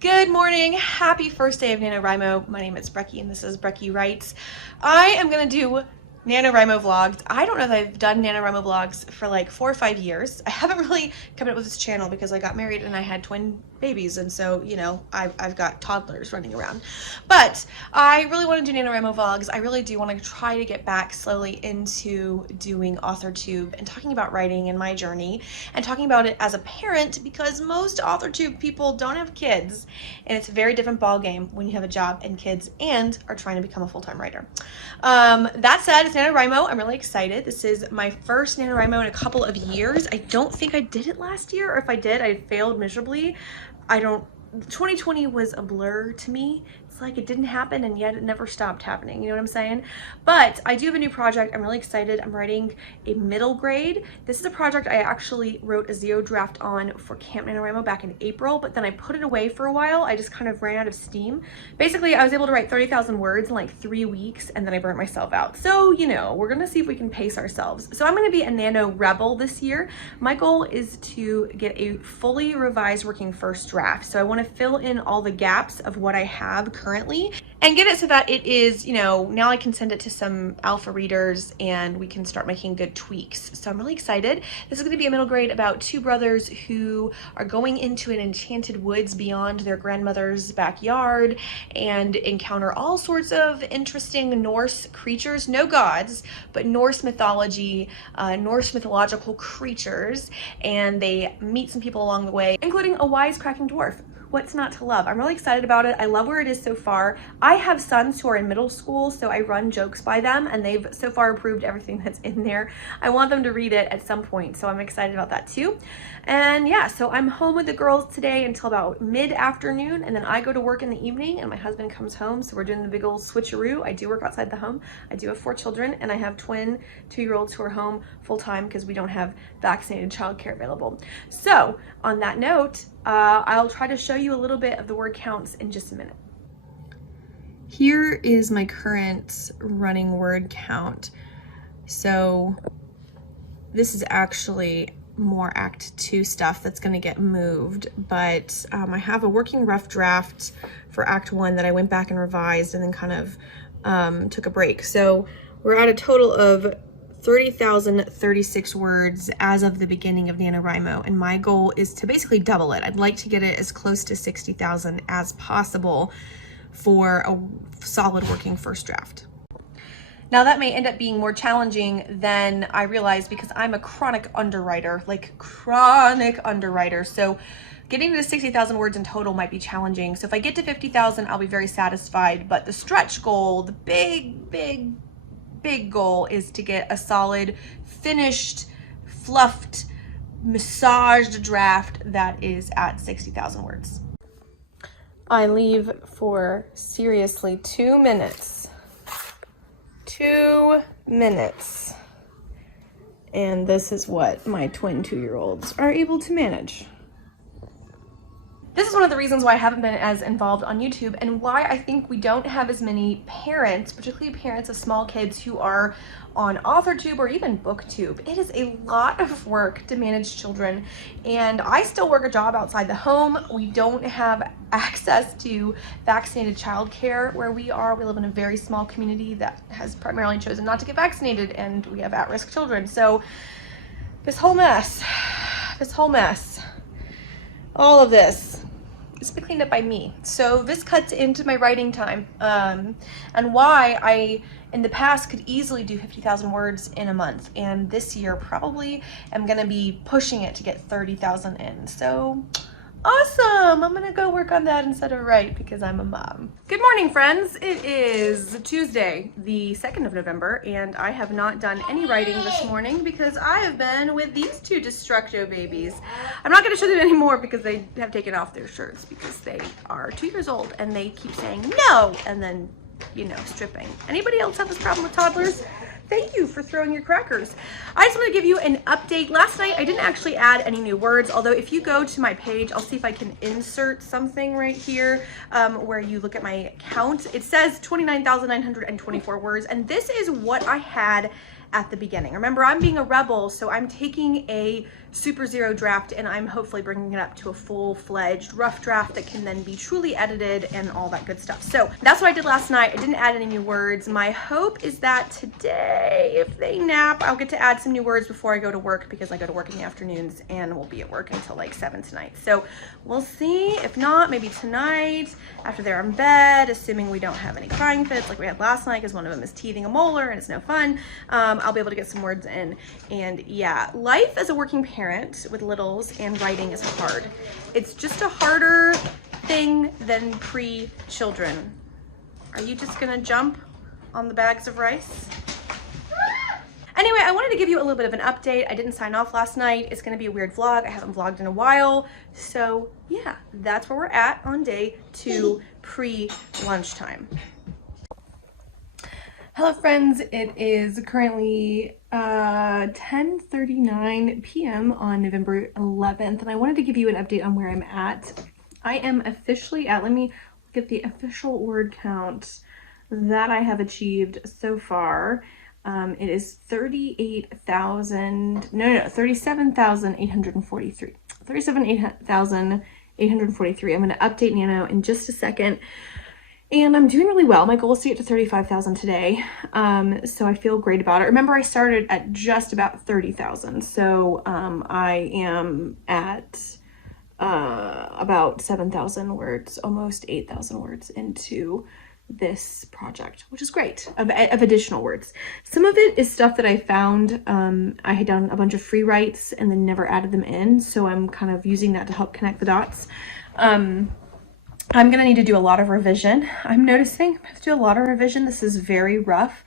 Good morning. Happy first day of NaNoWriMo. My name is Brecky and this is Brecky Writes. I am going to do NaNoWriMo vlogs. I don't know if I've done NaNoWriMo vlogs for like 4 or 5 years. I haven't really come up with this channel because I got married and I had twin babies, and so, you know, I've got toddlers running around. But I really want to do NaNoWriMo vlogs. I really do want to try to get back slowly into doing AuthorTube and talking about writing and my journey and talking about it as a parent, because most AuthorTube people don't have kids, and it's a very different ball game when you have a job and kids and are trying to become a full-time writer. That said, it's NaNoWriMo. I'm really excited. This is my first NaNoWriMo in a couple of years. I don't think I did it last year, or if I did, I failed miserably. 2020 was a blur to me. It's like it didn't happen and yet it never stopped happening. You know what I'm saying? But I do have a new project. I'm really excited. I'm writing a middle grade. This is a project I actually wrote a zero draft on for Camp NaNoWriMo back in April, but then I put it away for a while. I just kind of ran out of steam. Basically, I was able to write 30,000 words in like 3 weeks, and then I burnt myself out. So, you know, we're gonna see if we can pace ourselves. So I'm gonna be a Nano rebel this year. My goal is to get a fully revised working first draft. So I want to fill in all the gaps of what I have currently and get it so that it is, you know, now I can send it to some alpha readers and we can start making good tweaks. So I'm really excited. This is going to be a middle grade about two brothers who are going into an enchanted woods beyond their grandmother's backyard and encounter all sorts of interesting Norse creatures, no gods, but Norse mythology, Norse mythological creatures, and they meet some people along the way, including a wisecracking dwarf. What's not to love? I'm really excited about it. I love where it is so far. I have sons who are in middle school, so I run jokes by them, and they've so far approved everything that's in there. I want them to read it at some point, so I'm excited about that too. And yeah, so I'm home with the girls today until about mid-afternoon, and then I go to work in the evening, and my husband comes home, so we're doing the big old switcheroo. I do work outside the home. I do have 4 children, and I have twin 2-year-olds who are home full-time because we don't have vaccinated childcare available. So on that note, I'll try to show you a little bit of the word counts in just a minute. Here is my current running word count. So this is actually more Act 2 stuff that's going to get moved, but I have a working rough draft for Act 1 that I went back and revised and then kind of took a break. So we're at a total of 30,036 words as of the beginning of NaNoWriMo, and my goal is to basically double it. I'd like to get it as close to 60,000 as possible for a solid working first draft. Now that may end up being more challenging than I realized because I'm a chronic underwriter, like chronic underwriter. So getting to 60,000 words in total might be challenging. So if I get to 50,000, I'll be very satisfied. But the stretch goal, the big goal is to get a solid, finished, fluffed, massaged draft that is at 60,000 words. I leave for seriously 2 minutes. 2 minutes. And this is what my twin 2-year-olds are able to manage. This is one of the reasons why I haven't been as involved on YouTube, and why I think we don't have as many parents, particularly parents of small kids, who are on AuthorTube or even BookTube. It is a lot of work to manage children, and I still work a job outside the home. We don't have access to vaccinated childcare where we are. We live in a very small community that has primarily chosen not to get vaccinated, and we have at-risk children. So this whole mess, all of this, it's been cleaned up by me. So this cuts into my writing time, and why I in the past could easily do 50,000 words in a month, and this year probably am gonna be pushing it to get 30,000 in. So awesome! I'm gonna go work on that instead of write because I'm a mom. Good morning, friends. It is Tuesday, the 2nd of November, and I have not done any writing this morning because I have been with these 2 destructo babies. I'm not gonna show them anymore because they have taken off their shirts because they are 2 years old and they keep saying no and then, you know, stripping. Anybody else have this problem with toddlers? Thank you for throwing your crackers. I just want to give you an update. Last night I didn't actually add any new words, although if you go to my page, I'll see if I can insert something right here where you look at my count. It says 29,924 words, and this is what I had at the beginning. Remember, I'm being a rebel, so I'm taking a super zero draft, and I'm hopefully bringing it up to a full-fledged rough draft that can then be truly edited and all that good stuff. So that's what I did last night. I didn't add any new words. My hope is that today, if they nap, I'll get to add some new words before I go to work, because I go to work in the afternoons and we'll be at work until like 7 tonight. So we'll see. If not, maybe tonight after they're in bed, assuming we don't have any crying fits like we had last night because one of them is teething a molar and it's no fun, I'll be able to get some words in. And yeah, life as a working parent with littles and writing is hard. It's just a harder thing than pre-children. Are you just gonna jump on the bags of rice? Anyway, I wanted to give you a little bit of an update. I didn't sign off last night. It's gonna be a weird vlog. I haven't vlogged in a while. So yeah, that's where we're at on day 2 pre-lunchtime. Hello friends, it is currently 10:39 p.m. on November 11th, and I wanted to give you an update on where I'm at. I am officially at, let me look at the official word count that I have achieved so far. It is 37,843. 37,843. I'm going to update Nano in just a second. And I'm doing really well. My goal is to get to 35,000 today. So I feel great about it. Remember, I started at just about 30,000. So I am at about 7,000 words, almost 8,000 words into this project, which is great, of additional words. Some of it is stuff that I found. I had done a bunch of free writes and then never added them in. So I'm kind of using that to help connect the dots. I'm gonna need to do a lot of revision. I'm noticing I have to do a lot of revision. This is very rough,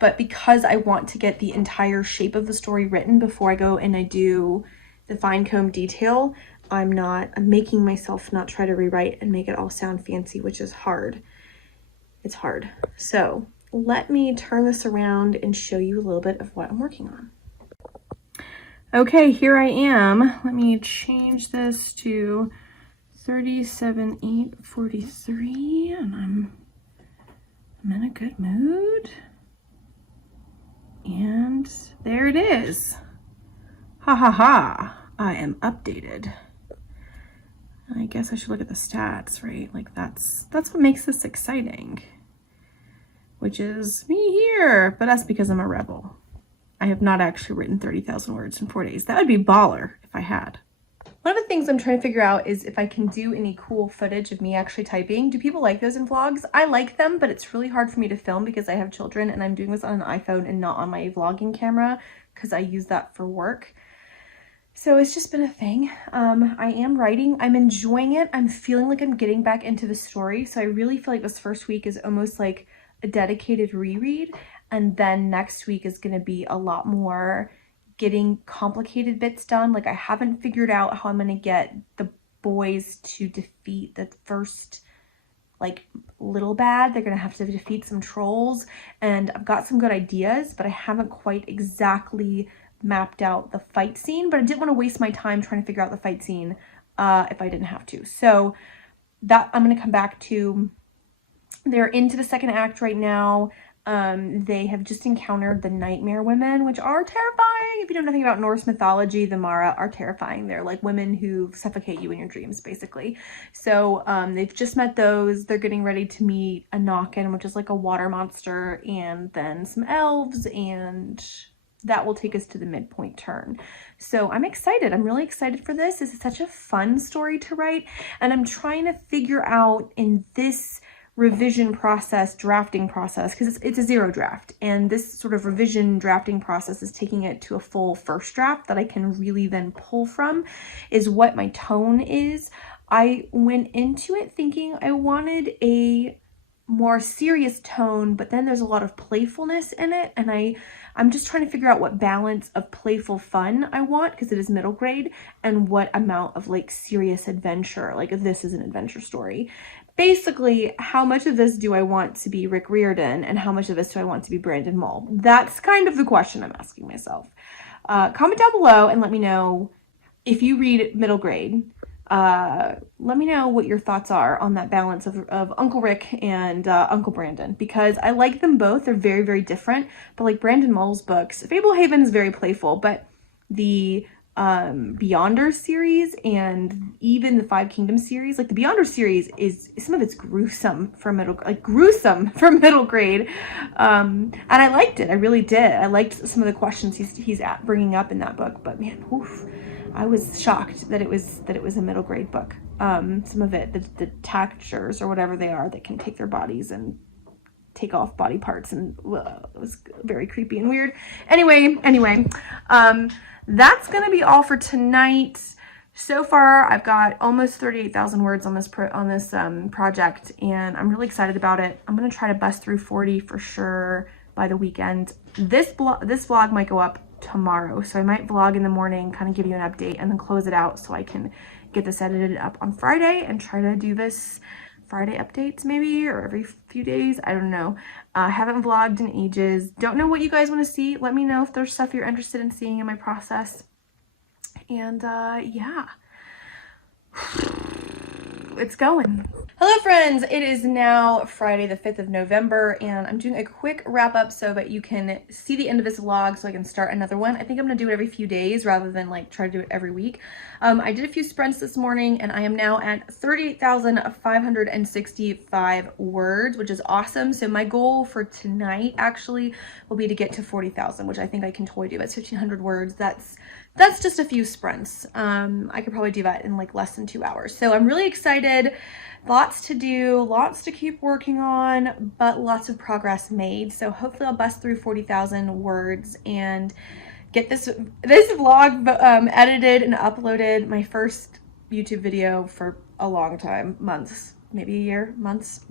but because I want to get the entire shape of the story written before I go and I do the fine comb detail, I'm making myself not try to rewrite and make it all sound fancy, which is hard. It's hard. So let me turn this around and show you a little bit of what I'm working on. Okay, here I am. Let me change this to 37,843, and I'm in a good mood. And there it is. Ha ha ha. I am updated. I guess I should look at the stats, right? Like that's what makes this exciting, which is me here, but that's because I'm a rebel. I have not actually written 30,000 words in 4 days. That would be baller if I had. One of the things I'm trying to figure out is if I can do any cool footage of me actually typing. Do people like those in vlogs? I like them, but it's really hard for me to film because I have children and I'm doing this on an iPhone and not on my vlogging camera because I use that for work. So it's just been a thing. I am writing. I'm enjoying it. I'm feeling like I'm getting back into the story. So I really feel like this first week is almost like a dedicated reread. And then next week is going to be a lot more getting complicated bits done. Like I haven't figured out how I'm going to get the boys to defeat the first like little bad. They're going to have to defeat some trolls. And I've got some good ideas, but I haven't quite exactly mapped out the fight scene, but I didn't want to waste my time trying to figure out the fight scene if I didn't have to. So that I'm going to come back to. They're into the second act right now. They have just encountered the nightmare women, which are terrifying. If you know nothing about Norse mythology, the Mara are terrifying. They're like women who suffocate you in your dreams, basically. So they've just met those. They're getting ready to meet a Nokken, which is like a water monster, and then some elves, and that will take us to the midpoint turn. So I'm excited. I'm really excited for this. This is such a fun story to write, and I'm trying to figure out in this revision process, drafting process, because it's a zero draft, and this sort of revision drafting process is taking it to a full first draft that I can really then pull from, is what my tone is. I went into it thinking I wanted a more serious tone, but then there's a lot of playfulness in it, and I'm just trying to figure out what balance of playful fun I want, because it is middle grade, and what amount of like serious adventure, like this is an adventure story. Basically, how much of this do I want to be Rick Riordan, and how much of this do I want to be Brandon Mull? That's kind of the question I'm asking myself. Comment down below and let me know if you read middle grade. Let me know what your thoughts are on that balance of Uncle Rick and Uncle Brandon, because I like them both. They're very, very different, but like Brandon Mull's books, Fablehaven is very playful, but the Beyonder series and even the Five Kingdoms series. Like the Beyonder series is, some of it's gruesome for middle grade. And I liked it. I really did. I liked some of the questions he's bringing up in that book, but man, oof, I was shocked that it was a middle grade book. Some of it, the textures or whatever they are that can take their bodies and take off body parts, and it was very creepy and weird. Anyway, that's gonna be all for tonight. So far, I've got almost 38,000 words on this project, and I'm really excited about it. I'm gonna try to bust through 40 for sure by the weekend. This vlog might go up tomorrow, so I might vlog in the morning, kind of give you an update, and then close it out so I can get this edited up on Friday and try to do this Friday updates maybe, or every few days. I don't know. I haven't vlogged in ages. Don't know what you guys want to see. Let me know if there's stuff you're interested in seeing in my process. And yeah, it's going. Hello friends, it is now Friday the 5th of November, and I'm doing a quick wrap up so that you can see the end of this vlog so I can start another one. I think I'm gonna do it every few days rather than like try to do it every week. I did a few sprints this morning, and I am now at 38,565 words, which is awesome. So my goal for tonight actually will be to get to 40,000, which I think I can totally do. That's 1,500 words. That's just a few sprints. I could probably do that in like less than 2 hours. So I'm really excited. Lots to do, lots to keep working on, but lots of progress made. So hopefully I'll bust through 40,000 words and get this vlog edited and uploaded. My first YouTube video for a long time, months, maybe a year, months,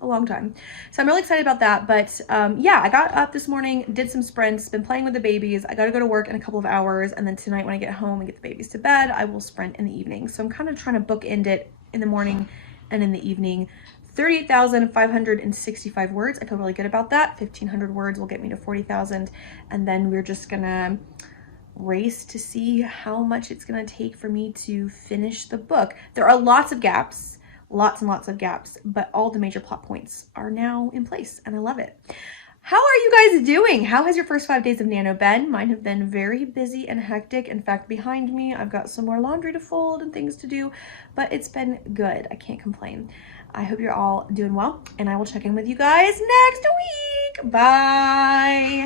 a long time. So I'm really excited about that. But yeah, I got up this morning, did some sprints, been playing with the babies. I got to go to work in a couple of hours. And then tonight when I get home and get the babies to bed, I will sprint in the evening. So I'm kind of trying to bookend it in the morning and in the evening. 38,565 words. I feel really good about that. 1,500 words will get me to 40,000. And then we're just gonna race to see how much it's gonna take for me to finish the book. There are lots of gaps, lots and lots of gaps, but all the major plot points are now in place, and I love it. How are you guys doing? How has your first 5 days of Nano been? Mine have been very busy and hectic. In fact, behind me, I've got some more laundry to fold and things to do, but it's been good. I can't complain. I hope you're all doing well, and I will check in with you guys next week. Bye.